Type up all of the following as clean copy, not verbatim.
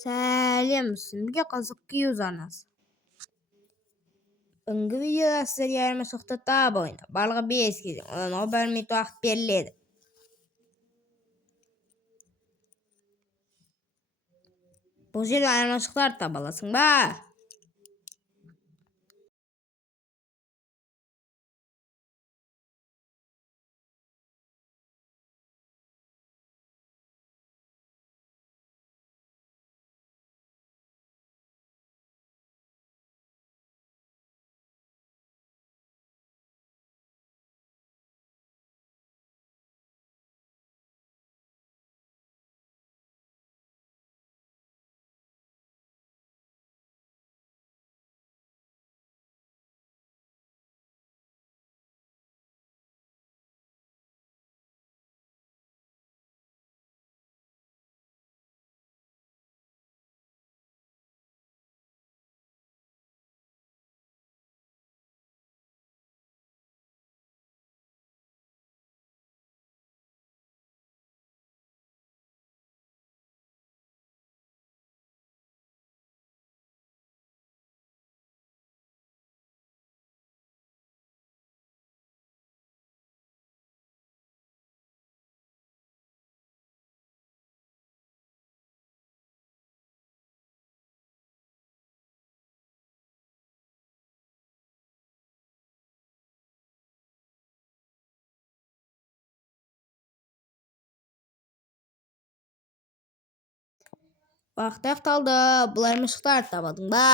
Сәлем, сізге қызық ұзаныз. Бүгінгі видеода сіздерге айырмашылықты тап ойна. Барлығы 5 кезең, одан 1 минут уақыт беріледі. Бұл жерде айырмашылықтар таба аласың ба? Уақыт аяқталды. Бұл айырмашылықтар табадың ба?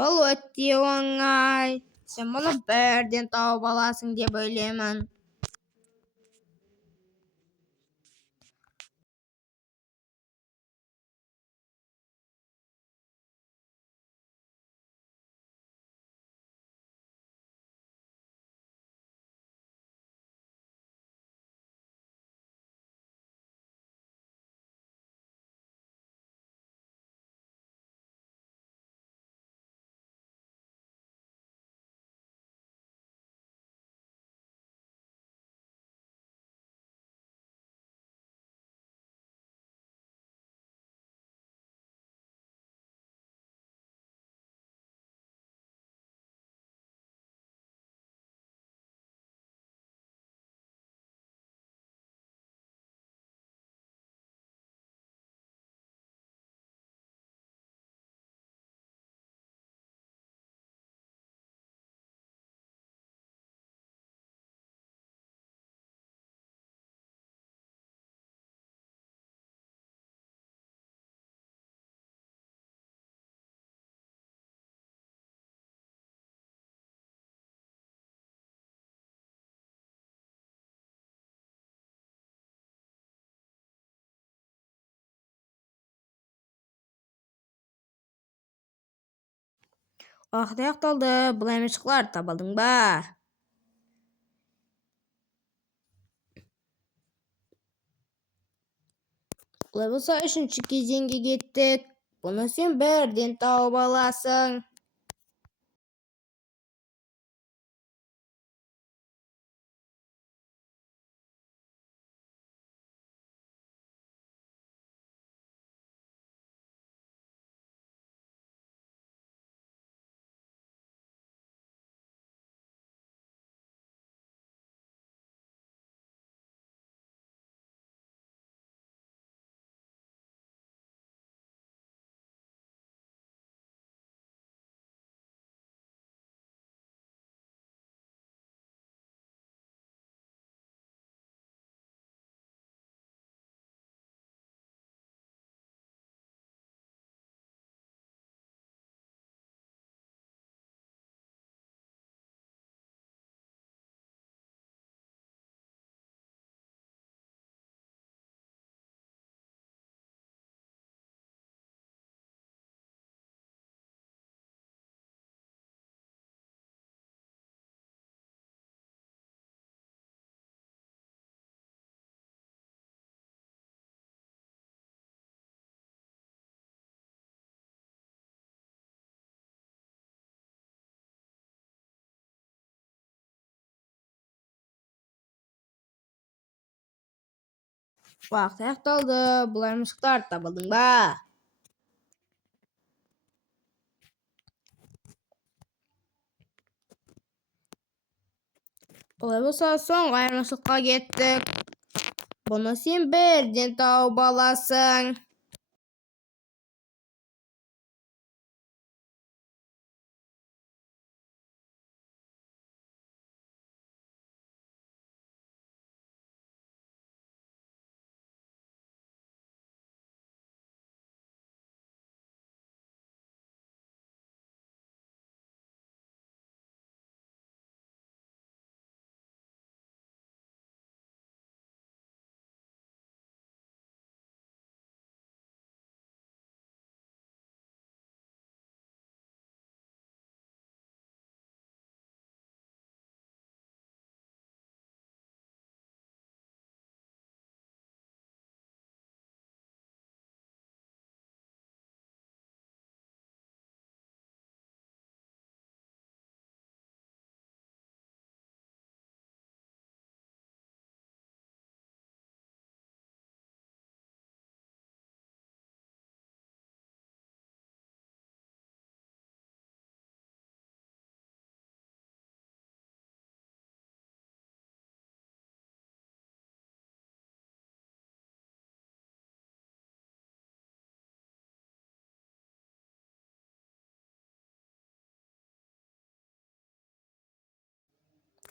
Бұл өте оңай. Сен мұны бірден тауып аласың деп ойлаймын. Уақыт аяқталды. Бұл айырмашылықтар табадың ба? Олай болса, 3-ші кезеңге кеттік. Бұны сен бірден тауып аласың. Vaqt аяқталды. Бұл айырмашылықтарды табылдың ба? Олай болса, соңғы айырмашылыққа кеттік. Бұны сен бірден тауып аласың.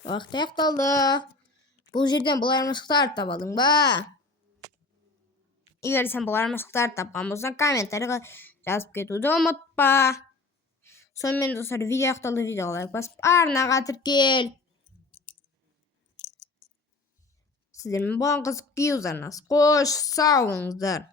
Vaqt аяқталды. Бұл жерден бұл айырмашылықтарды табылдың ба? Егер сен бұл айырмашылықтарды тапқан болсаң, комментарийға жазып кетуді ұмытпа. Сонымен достар, видео аяқталды. Видеоға лайк басып, арнаға тіркел. Сіздермен болған қызықты видеоларыңыз қош, сау болыңыздар.